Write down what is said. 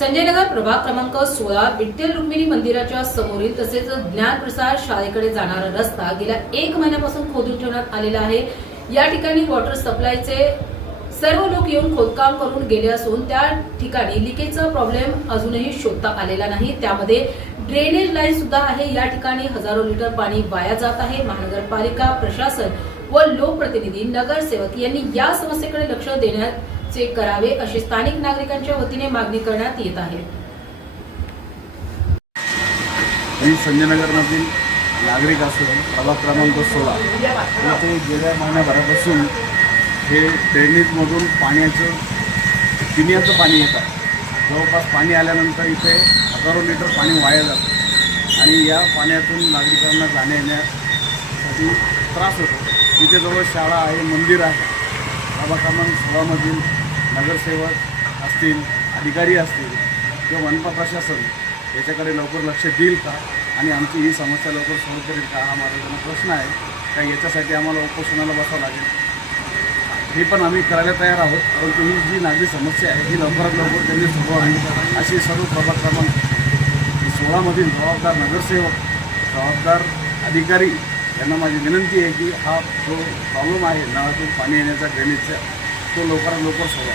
संजय नगर प्रभाग क्रमांक 16 विठ्ठल रुक्मिणी मंदिराच्या समोरील तसेच ज्ञानप्रसार शाळेकडे जाणारा रस्ता गेल्या 1 महिन्यापासून खोदून ठेवण्यात आलेला आहे। या ठिकाणी वॉटर सप्लायचे सर्व लोक येऊन खोदकाम करून गेले असून त्या ठिकाणी लिकेजचा प्रॉब्लेम अजूनही शोधता आलेला नाही। त्यामध्ये ड्रेनेज लाईन सुद्धा आहे। या ठिकाणी हजारो लिटर पाणी वाया जात आहे। महानगरपालिका प्रशासन व लोकप्रतिनिधी नगरसेवक यांनी या समस्येकडे लक्ष देण्याचे करावे अशी स्थानिक नागरिकांच्या वतीने मागणी करण्यात येत आहे। मी संजय नगरमधील नागरिक असून प्रभाग क्रमांक 16 येथे गेल्या महिन्याभरापासून हे ड्रेनेजमधून पिण्याचं पाणी येतं। जवळपास पाणी आल्यानंतर इथे हजारो लिटर पाणी वाया जातं आणि या पाण्यातून नागरिकांना जाण्या येण्यासाठी त्रास होतो। इथे जवळ शाळा आहे, मंदिर आहे। प्रभाग क्रमांक 16 मधील नगरसेवक असतील, अधिकारी असतील किंवा मनपा प्रशासन याच्याकडे लवकर लक्ष देईल का आणि आमची ही समस्या लवकर सॉल्व्ह करेल का हा माझा प्रश्न आहे। का याच्यासाठी आम्हाला उपोषणाला बसावं लागेल हे पण आम्ही करायला तयार आहोत, परंतु ही जी नागरी समस्या आहे ही लवकरात लवकर त्यांनी सोडवावी अशी सर्व प्रभाग क्रमांक 16 मधील जबाबदार नगरसेवक, जबाबदार अधिकारी यांना माझी विनंती आहे की हा जो प्रॉब्लेम आहे नळातून पाणी येण्याचा ड्रेनेजचा तो लवकरात लवकर सोडवा।